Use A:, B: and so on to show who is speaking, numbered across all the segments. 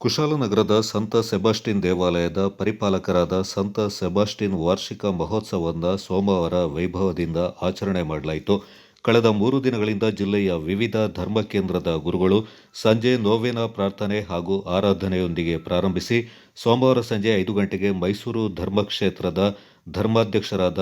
A: ಕುಶಾಲನಗರದ ಸಂತ ಸೆಬಾಸ್ಟಿನ್ ದೇವಾಲಯದ ಪರಿಪಾಲಕರಾದ ಸಂತ ಸೆಬಾಸ್ಟಿನ್ ವಾರ್ಷಿಕ ಮಹೋತ್ಸವವನ್ನು ಸೋಮವಾರ ವೈಭವದಿಂದ ಆಚರಣೆ ಮಾಡಲಾಯಿತು. ಕಳೆದ ಮೂರು ದಿನಗಳಿಂದ ಜಿಲ್ಲೆಯ ವಿವಿಧ ಧರ್ಮ ಕೇಂದ್ರದ ಗುರುಗಳು ಸಂಜೆ ನೋವಿನ ಪ್ರಾರ್ಥನೆ ಹಾಗೂ ಆರಾಧನೆಯೊಂದಿಗೆ ಪ್ರಾರಂಭಿಸಿ, ಸೋಮವಾರ ಸಂಜೆ ಐದು ಗಂಟೆಗೆ ಮೈಸೂರು ಧರ್ಮಕ್ಷೇತ್ರದ ಧರ್ಮಾಧ್ಯಕ್ಷರಾದ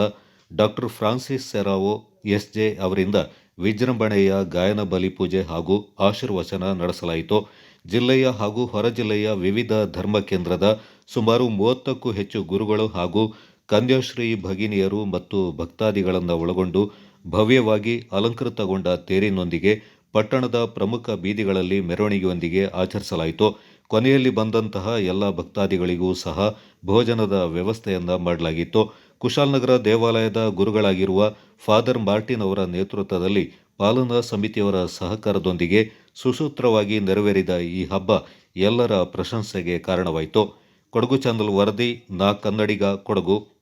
A: doctor Francis Serrao S J ಅವರಿಂದ ವಿಜೃಂಭಣೆಯ ಗಾಯನ ಬಲಿ ಪೂಜೆ ಹಾಗೂ ಆಶೀರ್ವಚನ ನಡೆಸಲಾಯಿತು. ಜಿಲ್ಲೆಯ ಹಾಗೂ ಹೊರ ಜಿಲ್ಲೆಯ ವಿವಿಧ ಧರ್ಮ ಕೇಂದ್ರದ ಸುಮಾರು ಮೂವತ್ತಕ್ಕೂ ಹೆಚ್ಚು ಗುರುಗಳು ಹಾಗೂ ಕನ್ಯಾಶ್ರೀ ಭಗಿನಿಯರು ಮತ್ತು ಭಕ್ತಾದಿಗಳನ್ನು ಒಳಗೊಂಡು ಭವ್ಯವಾಗಿ ಅಲಂಕೃತಗೊಂಡ ತೇರಿನೊಂದಿಗೆ ಪಟ್ಟಣದ ಪ್ರಮುಖ ಬೀದಿಗಳಲ್ಲಿ ಮೆರವಣಿಗೆಯೊಂದಿಗೆ ಆಚರಿಸಲಾಯಿತು. ಕೊನೆಯಲ್ಲಿ ಬಂದಂತಹ ಎಲ್ಲ ಭಕ್ತಾದಿಗಳಿಗೂ ಸಹ ಭೋಜನದ ವ್ಯವಸ್ಥೆಯನ್ನು ಮಾಡಲಾಗಿತ್ತು. ಕುಶಾಲನಗರ ದೇವಾಲಯದ ಗುರುಗಳಾಗಿರುವ ಫಾದರ್ ಮಾರ್ಟಿನ್ ಅವರ ನೇತೃತ್ವದಲ್ಲಿ ಪಾಲನಾ ಸಮಿತಿಯವರ ಸಹಕಾರದೊಂದಿಗೆ ಸುಸೂತ್ರವಾಗಿ ನೆರವೇರಿದ ಈ ಹಬ್ಬ ಎಲ್ಲರ ಪ್ರಶಂಸೆಗೆ ಕಾರಣವಾಯಿತು. ಕೊಡಗು ಚಾನಲ್ ವರದಿ ನಾ ಕನ್ನಡಿಗ ಕೊಡಗು.